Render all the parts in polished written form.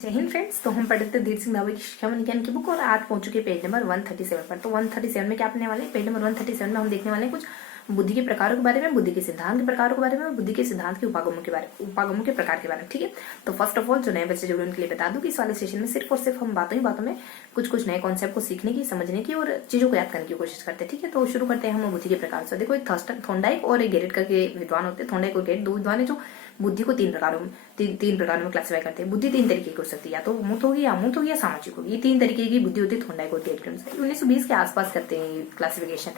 जय हिंद फ्रेंड्स। तो हम पढ़ते थे धीर सिंह धावे की शिक्षा विज्ञान की बुक और आज पहुंच चुके पेज नंबर 137 पर। तो 137 में क्या पढ़ने वाले हैं? पेज नंबर 137 में हम देखने वाले हैं कुछ बुद्धि के प्रकारों के बारे में, बुद्धि के सिद्धांत के प्रकारों के बारे में और बुद्धि के सिद्धांत के उपागमों के प्रकार के बारे में। ठीक है, तो फर्स्ट ऑफ ऑल जो नए बच्चे जुड़े उनके लिए बता दूं कि इस वाले सेशन में सिर्फ और सिर्फ हम बातों ही बातों में कुछ नए कॉन्सेप्ट को सीखने की, समझने की और चीजों को याद करने की कोशिश करते हैं। ठीक है, तो शुरू करते हैं हम बुद्धि के प्रकार से। देखो, एक थॉर्नडाइक और एक गेरेट करके विद्वान होते हैं। थॉर्नडाइक और गेरेट दो विद्वान है जो बुद्धि को तीन प्रकारों में क्लासिफाई करते हैं। बुद्धि तीन तरीके की हो सकती है, या तो मूर्त होगी, या अमूर्त होगी, या सामाजिक होगी। ये तीन तरीके की बुद्धि होती है थॉर्नडाइक और गेरेट के अनुसार। 1920 के आसपास करते हैं ये क्लासिफिकेशन।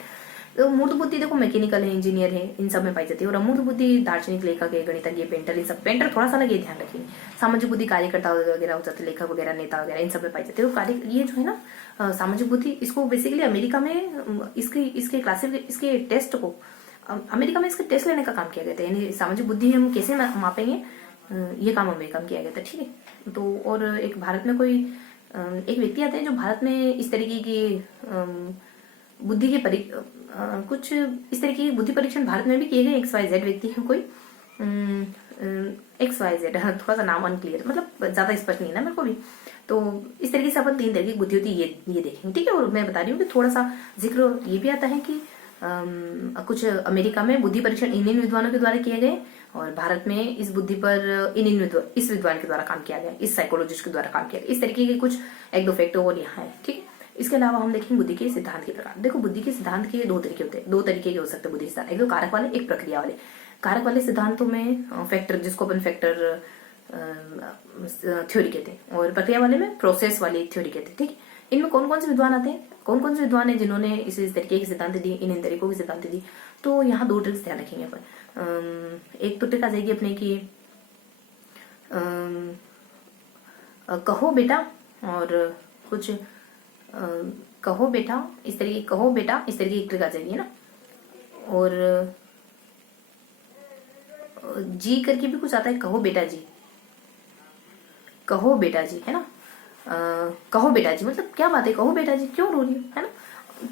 तो मूर्त बुद्धि देखो मैकेनिकल है, इंजीनियर है, इन सब में पाई जाती है। और अमूर्त बुद्धि दार्शनिक, लेखक है, गणितज्ञ, पेंटर, इन सब। पेंटर थोड़ा सा लगे ध्यान रखिए। सामाजिक बुद्धि कार्यकर्ता वगैरह हो जाते हैं, लेखक वगैरह, नेता वगैरह, इन सब में पाई जाती है। तो कार्य ये जो है ना सामाजिक बुद्धि, इसको बेसिकली अमेरिका में इसके टेस्ट को अमेरिका में इसके टेस्ट लेने का काम किया गया था। यानी सामाजिक बुद्धि हम कैसे मापेंगे, ये काम अमेरिका में किया गया था। ठीक है, तो और एक भारत में कोई एक व्यक्ति आते हैं जो भारत में इस तरीके की बुद्धि के कुछ इस तरीके की बुद्धि परीक्षण भारत में भी किए गए। XYZ व्यक्ति है कोई, XYZ, थोड़ा सा नाम अनक्लियर, मतलब ज्यादा स्पष्ट नहीं है ना मेरे को भी। तो इस तरीके से अपन तीन तरीके की बुद्धि होती है ये देखेंगे। ठीक है, और मैं बता रही हूँ कि थोड़ा सा जिक्र ये भी आता है कि कुछ अमेरिका में बुद्धि परीक्षण इन विद्वानों के द्वारा किए गए और भारत में इस बुद्धि पर इस विद्वान के द्वारा काम किया गया, इस साइकोलॉजिस्ट के द्वारा काम किया गया। इस तरीके के कुछ एक दो फैक्ट और यहाँ है। ठीक है, इसके अलावा हम देखेंगे बुद्धि के सिद्धांत के प्रकार। देखो, बुद्धि के सिद्धांत के दो तरीके होते हैं, दो तरीके के हो सकते हैं बुद्धि सिद्धांत। एक तो कारक वाले, एक प्रक्रिया वाले। कारक वाले सिद्धांतों में फैक्टर, जिसको अपन फैक्टर थ्योरी कहते हैं, और प्रक्रिया वाले में प्रोसेस वाली थ्योरी कहते हैं। ठीक है, इनमें कौन कौन से विद्वान आते हैं, कौन कौन से विद्वान है जिन्होंने इस तरीके के सिद्धांत दिए, इन तरीकों के सिद्धांत दिए। तो यहाँ दो ट्रिक्स ध्यान रखेंगे अपन। एक तो ट्रिक आ जाएगी अपने की कहो बेटा, और कुछ कहो बेटा इस तरीके की ट्रिक आ जाएगी ना। और जी करके भी कुछ आता है, कहो बेटा जी, है ना। कहो बेटा जी मतलब क्या बात है, कहो बेटा जी, क्यों रो रही हो, है ना।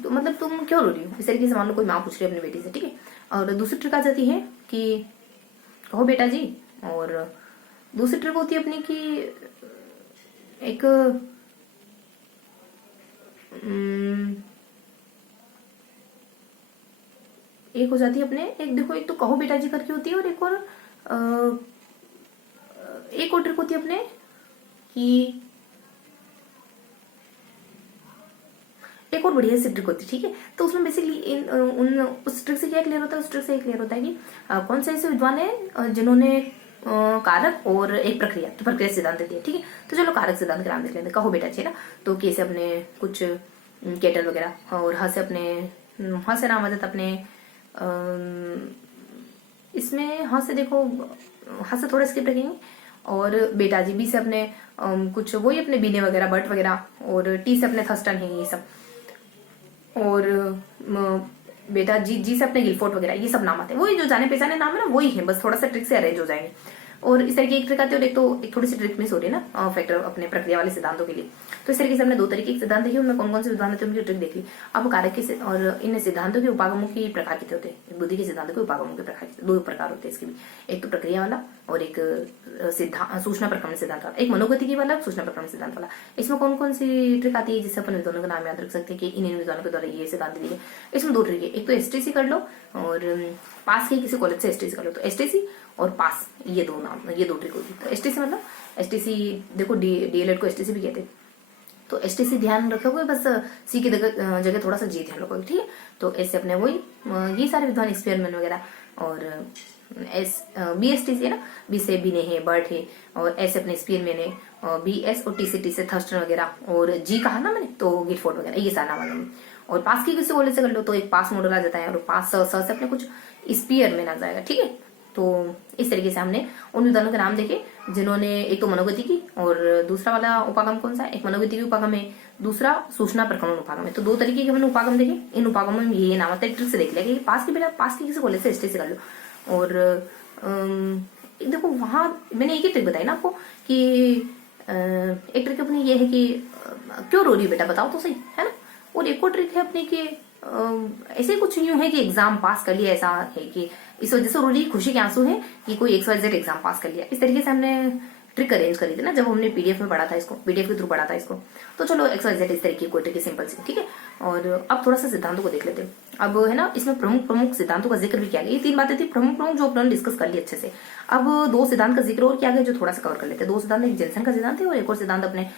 तो मतलब तुम क्यों रो रही हो, इस तरीके से मान लो कोई माँ पूछ रही है अपनी बेटी से। ठीक है, और दूसरी ट्रिक आ जाती है कि कहो बेटा जी, और दूसरी ट्रिक होती है अपनी की एक हो जाती है अपने, एक देखो, एक तो कहो बेटा जी करके होती है, और एक और ट्रिक होती है अपने कि एक और बढ़िया सी ट्रिक होती है। ठीक है, तो उसमें बेसिकली उस ट्रिक से क्या क्लियर होता है, उस ट्रिक से क्लियर होता है कि कौन से ऐसे विद्वान है जिन्होंने कारक और एक प्रक्रिया सिद्धांत दिए। ठीक है, तो चलो कारक सिद्धांत का नाम देख लेते हैं। कहो बेटा जी ना, तो कैसे अपने कुछ केटल वगैरह, और हाँ से नाम आ जाता अपने इसमें। हाँ से देखो, हाँ से थोड़ा स्किप रखेंगे, और बेटा जी, बी से अपने कुछ वही अपने बीने वगैरह, बट वगैरह, और टी से अपने थर्स्टन है, ये सब। और बेटा जी से अपने गिलफोर्ड वगैरह, ये सब नाम आते हैं। वही जो जाने पहचाने नाम है ना, वही है, बस थोड़ा सा ट्रिक से अरेंज हो जाएंगे। और इस तरीके की ट्रिक आती है, और एक थोड़ी सी ट्रिक मिस हो रही है ना फैक्टर अपने प्रक्रिया वाले सिद्धांतों के लिए। तो इस तरीके से हमने दो तरीके के सिद्धांत देखे, उनमें कौन कौन से विद्वान होते हैं उनकी ट्रिक देखी। अब कारक के और इन सिद्धांतों के उपागमों की प्रकार कितने होते हैं, बुद्धि के सिद्धांतों के उपागमों के प्रकार दो प्रकार होते हैं इसके भी। एक तो प्रक्रिया वाला, और एक सूचना प्रक्रमण सिद्धांत वाला। एक मनोगतिकी वाला, सूचना प्रक्रमण सिद्धांत वाला। इसमें कौन कौन सी ट्रिक आती है जिससे अपन विद्वानों का नाम याद रख सकते हैं कि इन विद्वानों के द्वारा ये सिद्धांत दिए। इसमें दो ट्रिक है, एक तो STC कर लो, और पास के किसी कॉलेज से STC कर लो। तो STC और पास, ये दो ट्रिक होती है। तो STC मतलब STC देखो, DLED को STC भी कहते हैं। तो STC ध्यान रखोगे, बस सी की जगह थोड़ा सा जी ध्यान रखोगे। ठीक है, तो ऐसे अपने वही ये सारे विद्वान, एक्सपेरिमेंट वगैरह। और BSTC है ना, बी से बीने है, बर्ट है, और ऐसे अपने स्पीयरमैन है, और BS और टी से थर्स्टन वगैरह, और जी कहा ना मैंने, तो गिलफोर्ड वगैरह, ये सारा नाम। और पास की किसी कॉलेज से कर लो तो एक पास मॉडल आ जाता है, और पास से अपने कुछ स्पीयरमैन आ जाएगा। ठीक है, तो इस तरीके से हमने उन विद्वानों के नाम देखे जिन्होंने एक तो मनोगति की, और दूसरा वाला उपागम कौन सा है, एक मनोगति की उपागम है, दूसरा सूचना प्रक्रमण उपागम है। तो दो तरीके के हमने उपागम देखे, इन उपागमों में ये नाम आता है। ट्रिक से देख लिया कि पास की किसी कॉलेज से STC कर लो। और देखो, वहां मैंने एक ही ट्रिक बताई ना आपको कि एक ट्रिक अपनी ये है कि क्यों रो रही हो बेटा, बताओ तो सही, है ना। और एक और ट्रिक है अपनी कि ऐसे कुछ यूं है कि एग्जाम पास कर लिया, ऐसा है कि इस वजह से रो रही, खुशी के आंसू है कि कोई XYZ एग्जाम पास कर लिया। इस तरीके से हमने ट्रिक अरेंज करी थी ना जब हमने पीडीएफ में पढ़ा था इसको, पीडीएफ के थ्रू पढ़ा था इसको। तो चलो XYZ इस तरीके की कोई ट्रिक सिंपल सी, ठीक है। और अब थोड़ा सा सिद्धांतों को देख लेते हैं। अब है ना इसमें प्रमुख प्रमुख सिद्धांतों का जिक्र भी किया गया। ये 3 बातें थी प्रमुख प्रमुख जो अपन डिस्कस कर ली अच्छे से। अब 2 सिद्धांत का जिक्र और किया गया जो थोड़ा सा कवर कर लेते हैं। 2 सिद्धांत, एक जेनसन का सिद्धांत है और एक और सिद्धांत अपने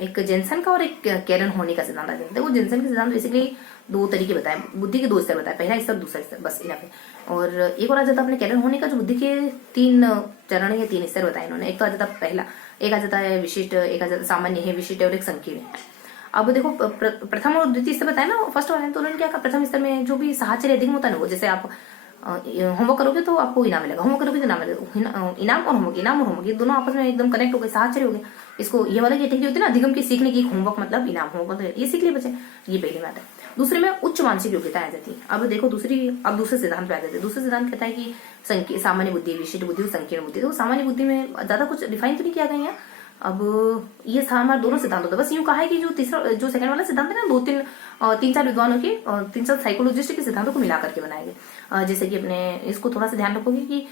एक जेनसन का और एक कैरन होनी का सिद्धांत आ जाता है। वो जेनसन के सिद्धांत बेसिकली 2 तरीके बताए, बुद्धि के 2 स्तर बताए, पहला स्तर दूसरा स्तर, बस इनफ है। और एक और आ जाता है अपने कैरन होने का जो बुद्धि के 3 चरण या 3 स्तर बताए इन्होंने। एक तो आ जाता है पहला, एक आ जाता है विशिष्ट, एक आ जाता है सामान्य है, विशिष्ट है और एक संकीर्ण है। अब देखो प्रथम और द्वितीय स्तर बताए ना फर्स्ट वाले, तो उन्होंने क्या कहा, प्रथम स्तर में जो भी साहचर्य अधिक होता है ना, वो जैसे आप होमवर्क करोगे तो आपको इनाम मिलेगा, होमवर्क करोगे तो इनाम मिलेगा, इनाम और होमवर्क ये दोनों आपस में एकदम कनेक्ट हो गए, साहचर्य हो गए। इसको ये वाला टेक्निक होती है ना अधिगम की सीखने की, होमवर्क मतलब इनाम, होमवर्क ये सीख लिए बच्चे, ये पहली बात है। दूसरे में उच्च मानसिक योग्यता आ जाती है। अब देखो दूसरे सिद्धांत पे आ जाते हैं। दूसरे सिद्धांत कहता है कि सामान्य बुद्धि, विशिष्ट बुद्धि और संकीर्ण बुद्धि। तो सामान्य बुद्धि में ज्यादा कुछ डिफाइन तो नहीं किया गया है। अब ये हमारे दोनों सिद्धांत होता है। बस यूं कहा है कि जो सेकंड वाला सिद्धांत है ना, 3-4 विद्वानों के और 3-4 साइकोलॉजिस्ट के सिद्धांतों को मिला करके बनाए गए। जैसे कि अपने इसको थोड़ा सा ध्यान रखोगे कि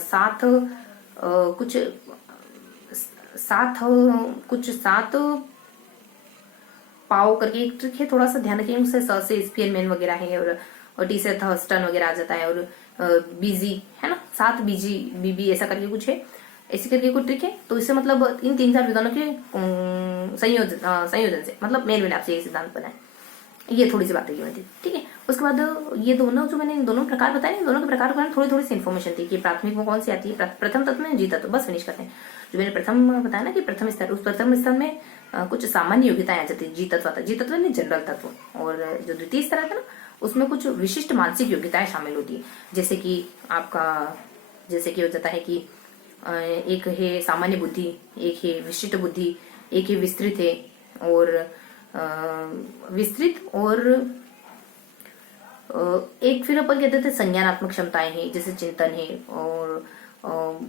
7 पाओ करके एक ट्रिक है, थोड़ा सा ध्यान रखिए। उससे स से स्पीयरमैन वगैरह है और टी से थर्स्टन वगैरह आ जाता है और बीजी है ना, 7 बीजी बीबी ऐसा करके कुछ है, ऐसी करके कोई ट्रिक है। तो इससे मतलब इन 3-4 विद्वानों के संयोजन से मतलब मेल मिलाप से ये सिद्धांत बनाए। ये थोड़ी सी बातें की थी, ठीक है। उसके बाद ये दोनों जो मैंने दोनों प्रकार बताए, दोनों के प्रकार के बारे में थोड़ी सी इन्फॉर्मेशन थी कि प्राथमिक में कौन सी आती है, प्रथम तत्व में जी तत्व। बस फिनिश करते हैं। जो मैंने प्रथम बताया ना कि प्रथम स्तर, उस प्रथम स्तर में कुछ सामान्य योग्यताएं आ जाती है, जी तत्व आता है, जी तत्व यानी जनरल तत्व। और जो द्वितीय स्तर आता है ना, उसमें कुछ विशिष्ट मानसिक योग्यताएं शामिल होती है। जैसे कि हो जाता है कि एक है सामान्य बुद्धि, एक है विशिष्ट बुद्धि, एक है विस्तृत है और एक फिर अपन कहते थे संज्ञानात्मक क्षमताएं हैं, जैसे चिंतन है और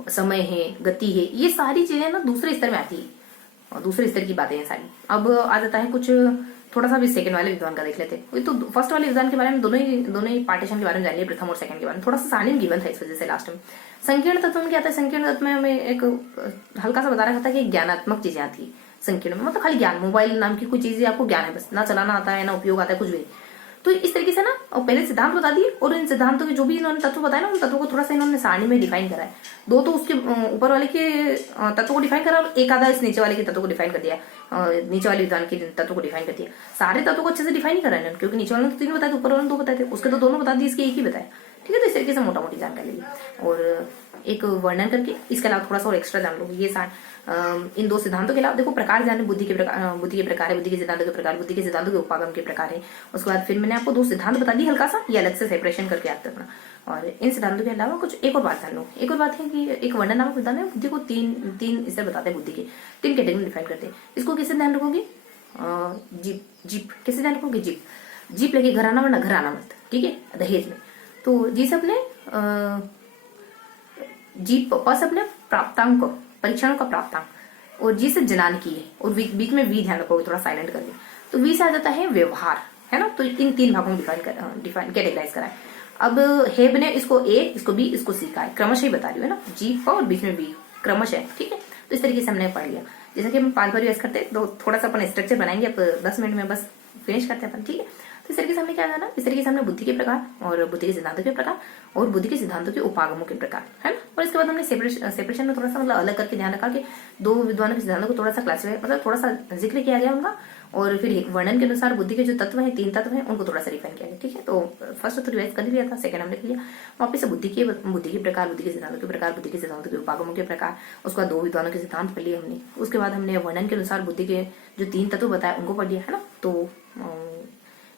समय है, गति है। ये सारी चीजें ना दूसरे स्तर में आती है, और दूसरे स्तर की बातें हैं सारी। अब आ जाता है कुछ थोड़ा सा भी सेकंड वाले विद्वान का देख लेते हैं। तो फर्स्ट वाले विद्वान के बारे में दोनों ही पार्टीशन के बारे में जान लिया, प्रथम और सेकंड के बारे में। थोड़ा सा सारणी गिवन था इस वजह से लास्ट में। संकीर्ण तत्व में क्या आता है, संकीर्ण तत्व में हमें एक हल्का सा बता रखा था कि ज्ञानात्मक चीजें आती है संकीर्ण में, मतलब खाली ज्ञान, मोबाइल नाम की कोई चीजें आपको ज्ञान है, बस ना चलाना आता है ना उपयोग आता है, कुछ भी नहीं। तो इस तरीके से ना और पहले सिद्धांत बता दिए और इन सिद्धांतों के जो भी इन्होंने तत्व बताए ना, उन तत्वों को थोड़ा सा इन्होंने सारणी में डिफाइन करा है। 2 तो उसके ऊपर वाले के तत्वों को डिफाइन करा और एक आधा इस नीचे वाले के तत्वों को डिफाइन कर दिया, नीचे वाले विधान के तत्वों को डिफाइन कर दिया। सारे तत्वों को अच्छे से डिफाइन नहीं करा इन्होंने, क्योंकि नीचे वाले ने तो 3 बताए थे, ऊपर वाले ने 2 बताए थे, उसके तो दोनों बता दिए, इसके एक ही बताया, ठीक है। तो इस तरीके से मोटा मोटी जानकारी ली और एक वर्णन करके इसके अलावा थोड़ा सा और एक्स्ट्रा जान लो। ये इन 2 सिद्धांतों के अलावा देखो प्रकार जाने, बुद्धि के प्रकार है, बुद्धि के सिद्धांतों के प्रकार, बुद्धि के सिद्धांतों के उपागम के प्रकार है। उसके बाद फिर मैंने आपको 2 सिद्धांत बता दी हल्का सा, ये अलग से सेपरेशन करके याद करना। और इन सिद्धांतों के अलावा कुछ एक और बात जान लो। एक और बात है कि एक वर्णन नामक सिद्धांत है, बुद्धि को 3 इससे बताते हैं, बुद्धि के 3 कैटेगरी डिफाइन करते हैं। इसको कैसे ध्यान रखोगे, जीप कैसे ध्यान रखोगे, जीप लेके घर आना वरना घर आना मत, ठीक है, दहेज में। तो जी से अपने जीप पस अपने प्राप्तांक, परीक्षणों का प्राप्तांक, और जी से जनान की है, और बीच में वी ध्यान रखोगे थोड़ा साइलेंट करके। तो वी से आ जाता है व्यवहार, है ना। तो इन 3 भागों में डिफाइन कैटेगराइज करा है। अब हेब ने इसको ए, इसको बी, इसको सी का है, क्रमशः ही बता रही हूँ, है ना, जीप का और बीच में वी क्रमशः, ठीक है। तो इस तरीके से हमने पढ़ लिया। जैसे कि हम 5 बार रिवाइज करते हैं तो थोड़ा सा अपन स्ट्रक्चर बनाएंगे, अब 10 मिनट में बस फिनिश करते हैं अपन, ठीक है। तो इस तरीके से हमने क्या जाना, इस तरीके से हमने बुद्धि के प्रकार और बुद्धि के सिद्धांतों के प्रकार और बुद्धि के सिद्धांतों के उपागमों के प्रकार, है ना। और इसके बाद हमने सेपरेशन में थोड़ा सा मतलब अलग करके ध्यान रखा कि 2 विद्वानों के सिद्धांतों को थोड़ा सा क्लासिफाई, मतलब थोड़ा सा जिक्र किया गया उनका, और फिर वर्णन के अनुसार बुद्धि के जो तत्व हैं, 3 तत्व हैं, उनको थोड़ा सा रिफाइन किया गया, ठीक है। तो फर्स्ट तो रिवाइज कर लिया था, सेकंड हमने लिया वापिस से बुद्धि के प्रकार, बुद्धि के सिद्धांतों के प्रकार, बुद्धि के सिद्धांतों के उपागमों के प्रकार। उसके बाद 2 विद्वानों के सिद्धांत पढ़ लिए हमने। उसके बाद हमने वर्णन के अनुसार बुद्धि के जो 3 तत्व बताए उनको पढ़ लिया, है ना। तो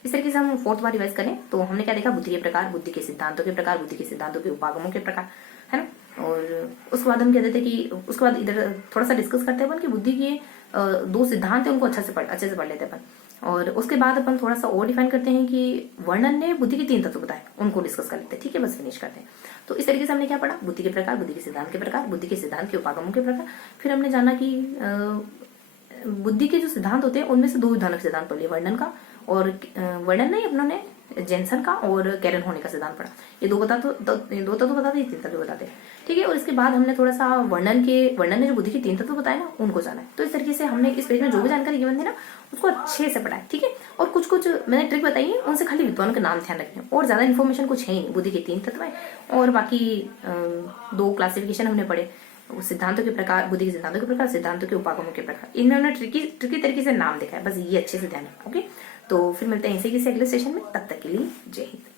इस तरीके से हम 4th बार रिवाइज करें तो हमने क्या देखा, बुद्धि के प्रकार, बुद्धि के सिद्धांतों के प्रकार, बुद्धि के सिद्धांतों के उपागमों के प्रकार, है ना। और उसके बाद हम कहते थे कि उसके बाद इधर थोड़ा सा डिस्कस करते हैं अपन कि बुद्धि के 2 सिद्धांत है, उनको अच्छे से पढ़ लेते हैं अपन। और उसके बाद अपन थोड़ा सा और डिफाइन करते हैं कि वर्णन ने बुद्धि के 3 तत्व बताए, उनको डिस्कस कर लेते हैं, ठीक है। बस फिनिश करते हैं। तो इस तरीके से हमने क्या पढ़ा, बुद्धि के प्रकार, बुद्धि के सिद्धांत के प्रकार, बुद्धि के सिद्धांत के उपागमों के प्रकार। फिर हमने जाना कि बुद्धि के जो सिद्धांत होते हैं उनमें से 2 विधानों के सिद्धांत पढ़ लिए, वर्णन का और वर्णन नहीं, अपनों ने जेनसन का और कैरन होने का सिद्धांत पढ़ा। ये दो तत्व बताते, ये तीन तत्व बताते। ठीक है, और इसके बाद हमने थोड़ा सा वर्णन ने जो बुद्धि के तीन तत्व बताए ना उनको जाना है। तो इस तरीके से हमने इस पेज में जो भी जानकारी गिवन थी ना उसको अच्छे से पढ़ा है। ठीक है, और कुछ मैंने ट्रिक बताई है, उनसे खाली विद्वानों के नाम ध्यान रखें, और ज्यादा इन्फॉर्मेशन कुछ है ही नहीं। बुद्धि के तीन तत्व है और बाकी 2 क्लासिफिकेशन हमने पढ़े, सिद्धांतों के प्रकार, बुद्धि के सिद्धांतों के प्रकार, सिद्धांतों के उपागमों के प्रकार। इन्होंने ट्रिकी तरीके से नाम देखा है, बस ये अच्छे से ध्यान है। ओके, तो फिर मिलते हैं इसी किसी अगले सेशन में, तब तक के लिए जय हिंद।